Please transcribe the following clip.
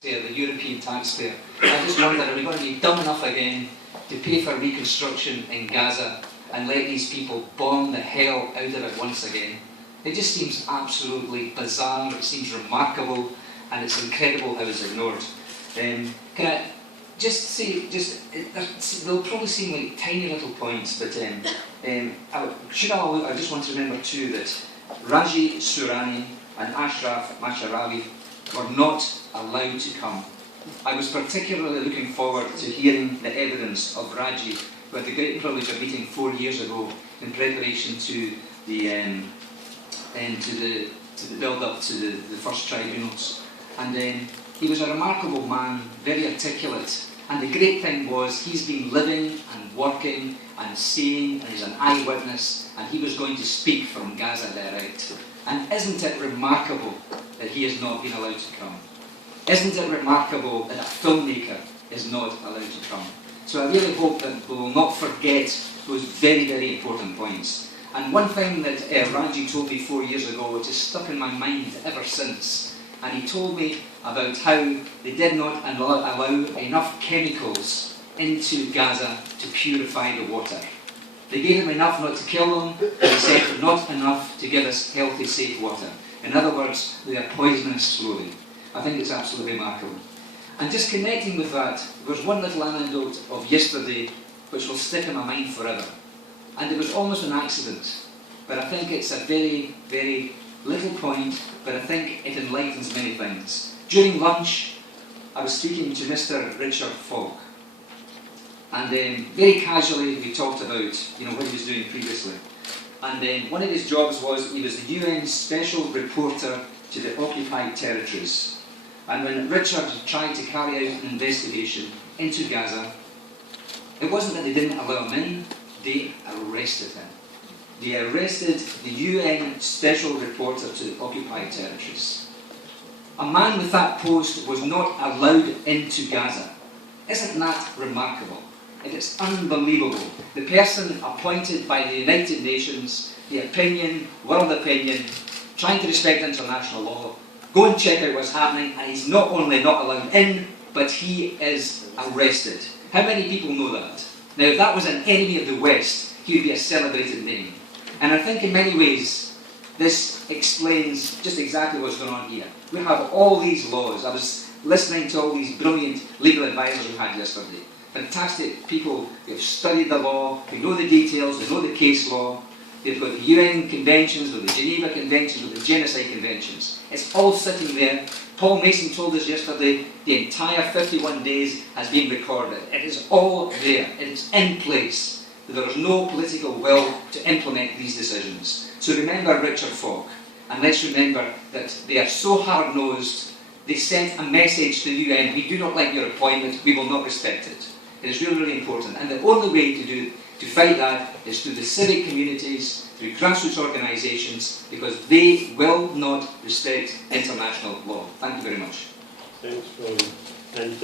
the European taxpayer. I just wonder, are we going to be dumb enough again to pay for reconstruction in Gaza and let these people bomb the hell out of it once again? It just seems absolutely bizarre, it seems remarkable, and it's incredible how it's ignored. Can I just say, they'll probably seem like tiny little points, but I just want to remember too that Raji Sourani and Ashraf Masharawi were not allowed to come. I was particularly looking forward to hearing the evidence of Raji, who had the great privilege of meeting 4 years ago in preparation to the build-up to the first tribunals. And he was a remarkable man, very articulate. And the great thing was, he's been living and working and seeing, and he's an eyewitness, and he was going to speak from Gaza direct. And isn't it remarkable that he has not been allowed to come? Isn't it remarkable that a filmmaker is not allowed to come? So I really hope that we will not forget those very, very important points. And one thing that Raji told me 4 years ago, which has stuck in my mind ever since, and he told me about how they did not allow enough chemicals into Gaza to purify the water. They gave them enough not to kill them, but they said not enough to give us healthy, safe water. In other words, they are poisoning us slowly. I think it's absolutely remarkable. And just connecting with that, there's one little anecdote of yesterday which will stick in my mind forever. And it was almost an accident, but I think it's a very, very little point, but I think it enlightens many things. During lunch, I was speaking to Mr. Richard Falk, and very casually we talked about what he was doing previously. And one of his jobs was, he was the UN Special Reporter to the Occupied Territories. And when Richard tried to carry out an investigation into Gaza, it wasn't that they didn't allow him in, they arrested him. They arrested the UN Special Reporter to the Occupied Territories. A man with that post was not allowed into Gaza. Isn't that remarkable? It is unbelievable. The person appointed by the United Nations, the opinion, world opinion, trying to respect international law, go and check out what's happening, and he's not only not allowed in, but he is arrested. How many people know that? Now, if that was an enemy of the West, he would be a celebrated name. And I think in many ways, this explains just exactly what's going on here. We have all these laws. I was listening to all these brilliant legal advisors we had yesterday. Fantastic people who have studied the law, who know the details, who know the case law. They've got the UN conventions, or the Geneva conventions, or the genocide conventions. It's all sitting there. Paul Mason told us yesterday, the entire 51 days has been recorded. It is all there. It is in place. There is no political will to implement these decisions. So remember Richard Falk, and let's remember that they are so hard-nosed, they sent a message to the UN, we do not like your appointment, we will not respect it. It is really, really important. And the only way to fight that is through the civic communities, through grassroots organisations, because they will not respect international law. Thank you very much. Thanks, Ron. And